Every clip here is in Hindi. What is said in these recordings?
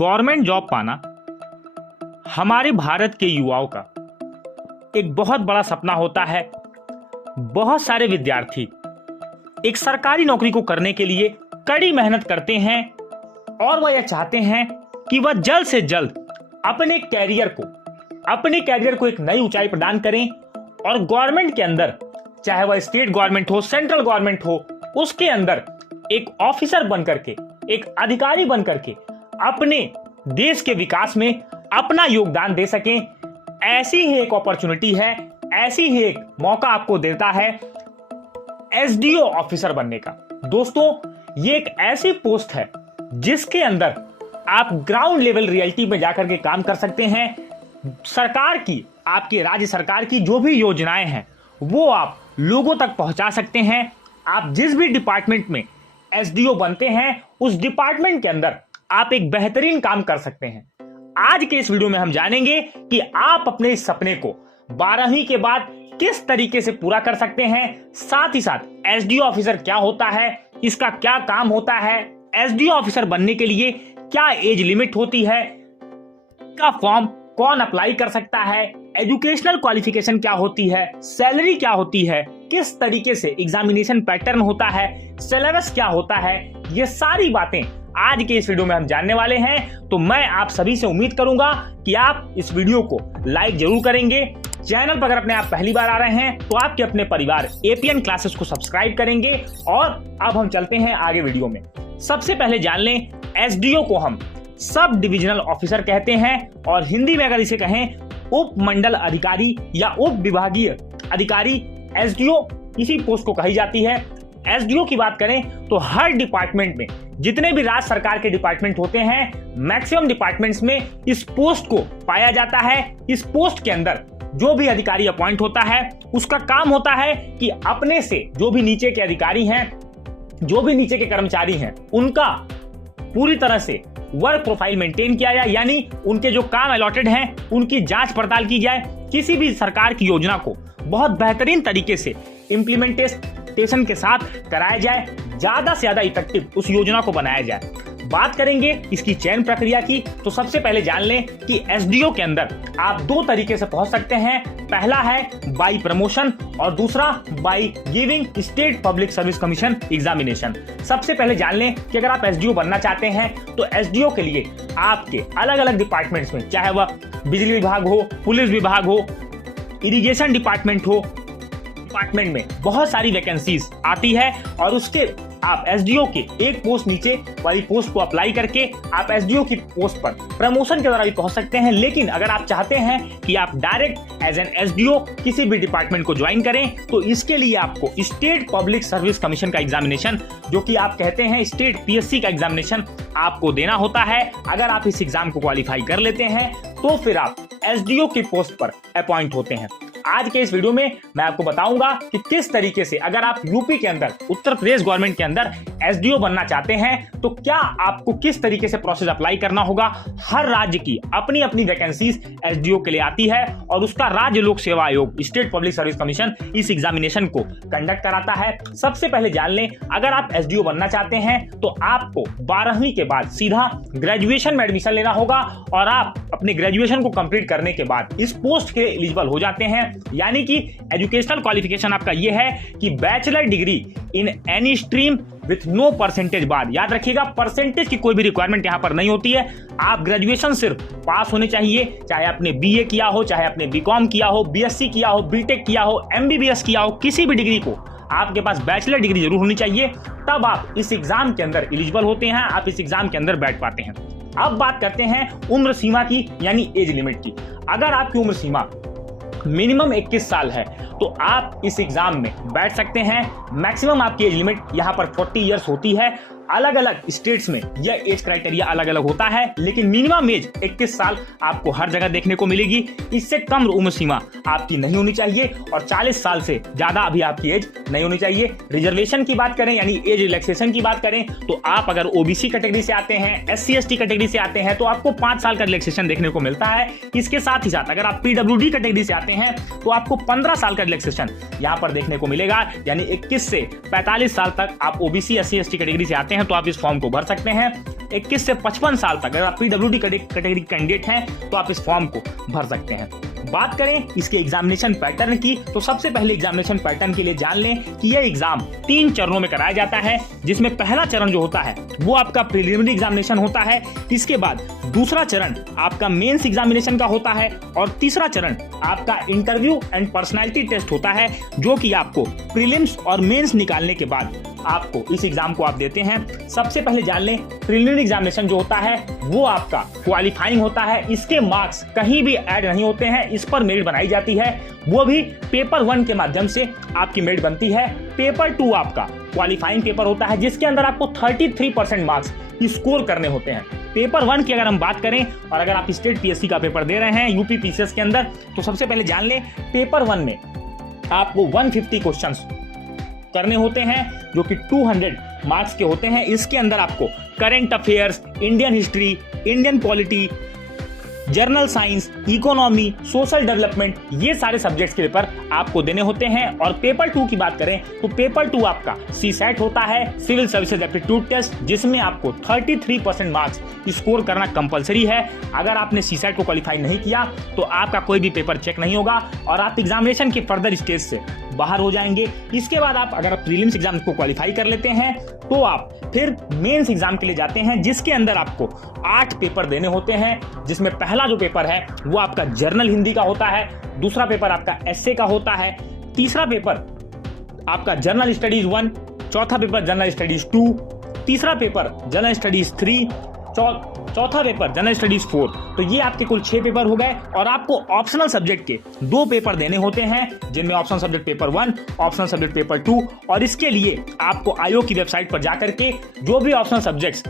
गवर्नमेंट जॉब पाना हमारे भारत के युवाओं का एक बहुत बड़ा सपना होता है। बहुत सारे विद्यार्थी एक सरकारी नौकरी को करने के लिए कड़ी मेहनत करते हैं और वह यह चाहते हैं कि वह जल्द से जल्द अपने कैरियर को एक नई ऊंचाई प्रदान करें और गवर्नमेंट के अंदर, चाहे वह स्टेट गवर्नमेंट हो, सेंट्रल गवर्नमेंट हो, उसके अंदर एक ऑफिसर बनकर के, एक अधिकारी बनकर के अपने देश के विकास में अपना योगदान दे सकें। ऐसी ही एक अपॉर्चुनिटी है, ऐसी ही एक मौका आपको देता है एसडीओ ऑफिसर बनने का। दोस्तों, ये एक ऐसी पोस्ट है जिसके अंदर आप ग्राउंड लेवल रियलिटी में जाकर के काम कर सकते हैं। सरकार की, आपकी राज्य सरकार की जो भी योजनाएं हैं वो आप लोगों तक पहुंचा सकते हैं। आप जिस भी डिपार्टमेंट में एसडीओ बनते हैं उस डिपार्टमेंट के अंदर आप एक बेहतरीन काम कर सकते हैं। आज के इस वीडियो में हम जानेंगे कि आप अपने इस सपने को 12वीं के बाद किस तरीके से पूरा कर सकते हैं। साथ ही साथ एसडीओ ऑफिसर क्या होता है, इसका क्या काम होता है, एसडीओ ऑफिसर बनने के लिए क्या एज लिमिट होती है, का फॉर्म कौन अप्लाई कर सकता है, एजुकेशनल क्वालिफिकेशन क्या होती है, सैलरी क्या होती है, किस तरीके से एग्जामिनेशन पैटर्न होता है, सिलेबस क्या होता है, ये सारी बातें आज के इस वीडियो में हम जानने वाले हैं। तो मैं आप सभी से उम्मीद करूंगा कि आप इस वीडियो को लाइक जरूर करेंगे। चैनल पर अगर अपने आप पहली बार आ रहे हैं तो आपके अपने परिवार एपीएन क्लासेस को सब्सक्राइब करेंगे। और अब हम चलते हैं आगे वीडियो में। सबसे पहले जान लें, एसडीओ को हम सब डिविजनल ऑफिसर कहते हैं और हिंदी में अगर इसे कहें उप मंडल अधिकारी या उप विभागीय अधिकारी, एसडीओ इसी पोस्ट को कही जाती है। एसडीओ की बात करें तो हर डिपार्टमेंट में, जितने भी राज्य सरकार के डिपार्टमेंट होते हैं, मैक्सिमम डिपार्टमेंट्स में इस पोस्ट को पाया जाता है। इस पोस्ट के अंदर जो भी अधिकारी अपॉइंट होता है उसका काम होता है कि अपने से जो भी नीचे के अधिकारी हैं, जो भी नीचे के कर्मचारी हैं, उनका पूरी तरह से वर्क प्रोफाइल मेंटेन किया जाए, यानी उनके जो काम अलॉटेड हैं उनकी जांच पड़ताल की जाए। किसी भी सरकार की योजना को बहुत बेहतरीन तरीके से इम्प्लीमेंटेशन के साथ कराया जाए, ज्यादा से ज्यादा इफेक्टिव उस योजना को बनाया जाए। बात करेंगे इसकी चयन प्रक्रिया की, तो सबसे पहले जान लें कि एसडीओ के अंदर आप दो तरीके से पहुंच सकते हैं। पहला है बाई प्रमोशन और दूसरा by giving state public service commission examination. सबसे पहले जान लें कि अगर आप एसडीओ बनना चाहते हैं तो एसडीओ के लिए आपके अलग अलग डिपार्टमेंट्स में, चाहे वह बिजली विभाग हो, पुलिस विभाग हो, इरिगेशन डिपार्टमेंट हो, डिपार्टमेंट में बहुत सारी वैकेंसीज आती है और उसके आप एसडीओ के एक पोस्ट नीचे वाली पोस्ट को अप्लाई करके आप एसडीओ की पोस्ट पर प्रमोशन के द्वारा भी पहुंच सकते हैं। लेकिन अगर आप चाहते हैं कि आप डायरेक्ट एज एन एसडीओ किसी भी डिपार्टमेंट को ज्वाइन करें तो इसके लिए आपको स्टेट पब्लिक सर्विस कमीशन का एग्जामिनेशन, जो कि आप कहते हैं स्टेट पीएससी का एग्जामिनेशन, आपको देना होता है। अगर आप इस एग्जाम को क्वालिफाई कर लेते हैं तो फिर आप एसडीओ की पोस्ट पर अपॉइंट होते हैं। आज के इस वीडियो में मैं आपको बताऊंगा कि किस तरीके से अगर आप यूपी के अंदर, उत्तर प्रदेश गवर्नमेंट के अंदर एसडीओ बनना चाहते हैं तो क्या आपको किस तरीके से प्रोसेस अप्लाई करना होगा। हर राज्य की अपनी अपनी वैकेंसीज एसडीओ के लिए आती है और उसका राज्य लोक सेवा आयोग, स्टेट पब्लिक सर्विस कमीशन, इस एग्जामिनेशन को कंडक्ट कराता है। सबसे पहले जान लें, अगर आप एसडीओ बनना चाहते हैं तो आपको 12वीं के बाद सीधा ग्रेजुएशन में एडमिशन लेना होगा और आप अपने ग्रेजुएशन को कंप्लीट करने के बाद इस पोस्ट के एलिजिबल हो जाते हैं। यानी कि एजुकेशनल क्वालिफिकेशन आपका यह है कि bachelor degree in any stream with no percentage bar. याद रखिएगा, परसेंटेज की कोई भी रिक्वायरमेंट यहां पर नहीं होती है। आप ग्रेजुएशन सिर्फ पास होने चाहिए, चाहे आपने बीए किया हो, चाहे आपने बीकॉम किया हो, बीएससी किया हो, बीटेक किया हो, एमबीबीएस किया हो, किसी भी डिग्री को आपके पास बैचलर डिग्री जरूर होनी चाहिए, तब आप इस एग्जाम के अंदर एलिजिबल होते हैं, आप इस एग्जाम के अंदर बैठ पाते हैं। अब बात करते हैं उम्र सीमा की, यानी एज लिमिट की। अगर आपकी उम्र सीमा मिनिमम 21 साल है तो आप इस एग्जाम में बैठ सकते हैं। मैक्सिमम आपकी एज लिमिट यहाँ पर 40 इयर्स होती है। अलग अलग स्टेट्स में यह एज क्राइटेरिया अलग अलग होता है, लेकिन मिनिमम एज 21 साल आपको हर जगह देखने को मिलेगी। इससे कम उम्र सीमा आपकी नहीं होनी चाहिए और 40 साल से ज्यादा अभी आपकी एज नहीं होनी चाहिए। रिजर्वेशन की बात करें, यानी एज रिलैक्सेशन की बात करें, तो आप अगर ओबीसी कैटेगरी से आते हैं, एससी एसटी कैटेगरी से आते हैं तो आपको 5 साल का रिलैक्सेशन देखने को मिलता है। इसके साथ ही साथ अगर आप पीडब्ल्यूडी कैटेगरी से आते हैं तो आपको 15 साल का रिलैक्सेशन यहाँ पर देखने को मिलेगा। यानी 21 से 45 साल तक आप ओबीसी एससी एसटी कैटेगरी से आते हैं हैं तो आप इस फॉर्म को भर सकते हैं। 21 से 55 साल तक अगर आप पीडब्ल्यूडी कैटेगरी कैंडिडेट हैं तो आप इस फॉर्म को भर सकते हैं। बात करें इसके एग्जामिनेशन पैटर्न की, तो सबसे पहले एग्जामिनेशन पैटर्न के लिए जान लें कि यह एग्जाम 3 चरणों में कराया जाता है, जिसमें पहला चरण जो होता है वो आपका प्रीलिमिनरी एग्जामिनेशन होता है। इसके बाद दूसरा चरण आपका मेंस एग्जामिनेशन का होता है और तीसरा चरण आपका इंटरव्यू एंड पर्सनालिटी टेस्ट होता है, जो कि आपको प्रीलिम्स और मेंस निकालने के बाद आपको इस एग्जाम को आप देते हैं। सबसे पहले जान लें प्रीलिमिनरी एग्जामिनेशन जो होता है वो आपका क्वालिफाइंग होता है। इसके मार्क्स कहीं भी ऐड नहीं होते हैं, इस पर मेरिट बनाई जाती है, वो भी पेपर 1 के माध्यम से आपकी मेरिट बनती है। पेपर 2 आपका क्वालिफाइंग पेपर होता है, जिसके अंदर आपको 33% मार्क्स स्कोर करने होते हैं। पेपर 1 की अगर हम बात करें और अगर आप स्टेट पीएससी का पेपर दे रहे हैं यूपी पीसीएस के अंदर, तो सबसे पहले जान लें पेपर 1 में आपको 150 क्वेश्चंस करने होते हैं, जो कि 200 मार्क्स के होते हैं। इसके अंदर आपको current affairs, Indian history, Indian polity, journal science, economy, social development, ये सारे सब्जेक्ट्स के पेपर आपको देने होते हैं। और पेपर 2 की बात करें तो पेपर 2 आपका सीसैट होता है, सिविल सर्विसेज एप्टीट्यूड टेस्ट, जिसमें आपको 33% मार्क्स स्कोर करना कंपलसरी है। अगर आपने सीसैट को क्वालिफाई नहीं किया तो आपका कोई भी पेपर चेक नहीं होगा और आप एग्जामिनेशन के फर्दर स्टेज से बाहर हो जाएंगे। इसके बाद आप अगर प्रीलिम्स एग्जाम को क्वालिफाई कर लेते हैं तो आप फिर मेंस एग्जाम के लिए जाते हैं, जिसके अंदर आपको 8 पेपर देने होते हैं, जिसमें पहला जो पेपर है वो आपका जर्नल हिंदी का होता है, दूसरा पेपर आपका एसए का होता है, तीसरा पेपर आपका जर्नल स्टडीज 1, चौथा पेपर जर्नल स्टडीज 2, तीसरा पेपर जर्नल स्टडीज 3, चौथा पेपर जनरल स्टडीज 4। तो ये आपके कुल 6 पेपर हो गए और आपको ऑप्शनल सब्जेक्ट के 2 पेपर देने होते हैं, जिनमें optional subject paper 1, optional subject paper 2। और इसके लिए आपको आयोग की वेबसाइट पर जाकर के जो भी ऑप्शनल सब्जेक्ट्स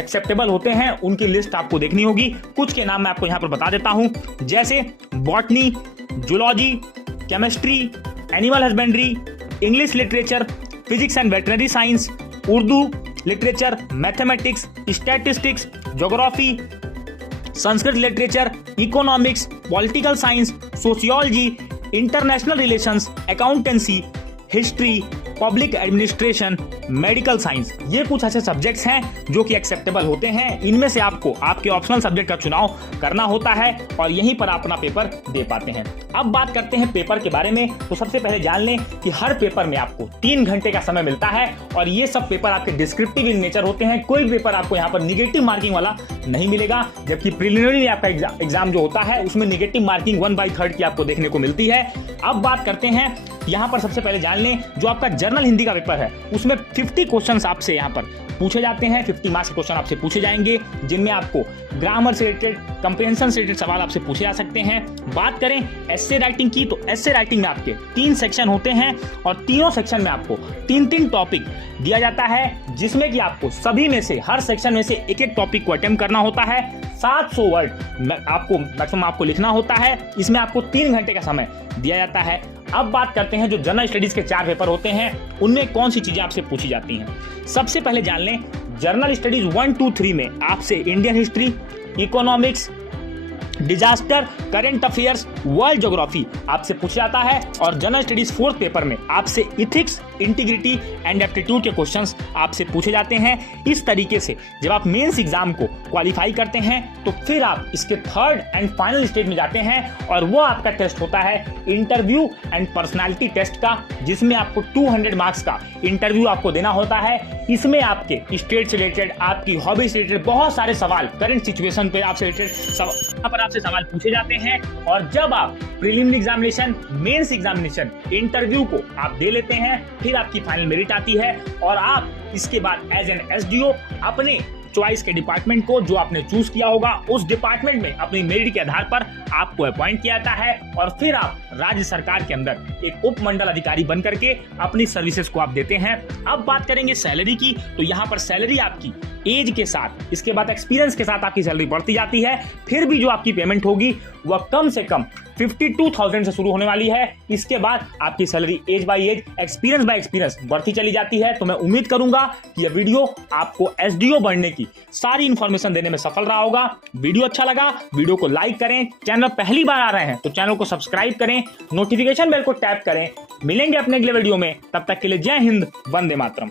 एक्सेप्टेबल होते हैं उनकी लिस्ट आपको देखनी होगी। कुछ के नाम मैं आपको यहाँ पर बता देता हूँ, जैसे botany, zoology, chemistry, animal husbandry, English literature, physics and veterinary science, Urdu literature, mathematics, statistics, geography, Sanskrit literature, economics, political science, sociology, international relations, accountancy, history, public administration, medical science, ये कुछ ऐसे सब्जेक्ट्स हैं जो कि एक्सेप्टेबल होते हैं। इनमें से आपको आपके ऑप्शनल सब्जेक्ट का चुनाव करना होता है और यहीं पर आप अपना पेपर दे पाते हैं। अब बात करते हैं पेपर के बारे में, तो सबसे पहले जान लें कि हर पेपर में आपको 3 घंटे का समय मिलता है और ये सब पेपर आपके डिस्क्रिप्टिव इन नेचर होते हैं। कोई पेपर आपको यहाँ पर निगेटिव मार्किंग वाला नहीं मिलेगा, जबकि प्रीलिमिनरी आपका एग्जाम जो होता है उसमें निगेटिव मार्किंग 1/3 की आपको देखने को मिलती है। अब बात करते हैं यहाँ पर सबसे पहले जान लें जो आपका जर्नल हिंदी का पेपर है उसमें 50 क्वेश्चंस आपसे यहाँ पर पूछे जाते हैं। 50 मार्क्स के क्वेश्चन आपसे पूछे जाएंगे, जिनमें आपको ग्रामर से रिलेटेड, कंप्रिहेंशन से रिलेटेड सवाल आपसे पूछे जा सकते हैं। बात करें एस्से राइटिंग की, तो एस्से राइटिंग में आपके 3 सेक्शन होते हैं और तीनों सेक्शन में आपको 3-3 टॉपिक दिया जाता है, जिसमें कि आपको सभी में से हर सेक्शन में से एक टॉपिक को अटेम्प्ट करना होता है। 700 वर्ड आपको मैक्सिमम आपको लिखना होता है। इसमें आपको 3 घंटे का समय दिया जाता है। अब बात करते हैं जो जनरल स्टडीज के 4 पेपर होते हैं उनमें कौन सी चीजें आपसे पूछी जाती हैं। सबसे पहले जान लें जनरल स्टडीज 1, 2, 3 में आपसे Indian history, economics, disaster, current affairs, world geography आपसे पूछा जाता है और जनरल स्टडीज 4th पेपर में आपसे इथिक्स, इंटीग्रिटी एंड एप्टीट्यूड के क्वेश्चंस आपसे पूछे जाते हैं। इस तरीके से जब आप मेंस एग्जाम को क्वालिफाई करते हैं तो फिर आप इसके 3rd एंड फाइनल स्टेज में जाते हैं और वो आपका टेस्ट होता है इंटरव्यू एंड पर्सनालिटी टेस्ट का, जिसमें आपको 200 मार्क्स का इंटरव्यू आपको देना होता है। इसमें आपके स्टेट से रिलेटेड, आपकी हॉबी से रिलेटेड बहुत सारे सवाल, करंट सिचुएशन पे आपसे रिलेटेड से सवाल पूछे जाते हैं। और जब आप preliminary examination, mains examination, interview को आप दे लेते हैं, फिर आपकी फाइनल मेरिट आती है और आप इसके बाद एज एन एसडीओ अपने चॉइस के डिपार्टमेंट को जो आपने चूज किया होगा उस डिपार्टमेंट में अपनी मेरिट के आधार पर आपको अपॉइंट किया जाता है और फिर आप राज्य सरकार के अंदर एक उप मंडल अधिकारी बन करके अपनी सर्विसेज को आप देते हैं। अब बात करेंगे सैलरी की, तो यहाँ पर सैलरी आपकी एज के साथ, इसके बाद एक्सपीरियंस के साथ आपकी सैलरी बढ़ती जाती है। फिर भी जो आपकी पेमेंट होगी वह कम से कम 52,000 से शुरू होने वाली है। इसके बाद आपकी salary age by age, experience by experience बढ़ती चली जाती है। तो मैं उम्मीद करूंगा कि यह वीडियो आपको एसडीओ बनने की सारी इंफॉर्मेशन देने में सफल रहा होगा। वीडियो अच्छा लगा, वीडियो को लाइक करें, चैनल पहली बार आ रहे हैं तो चैनल को सब्सक्राइब करें, नोटिफिकेशन बेल को टैप करें। मिलेंगे अपने अगले वीडियो में, तब तक के लिए जय हिंद, वंदे मातरम।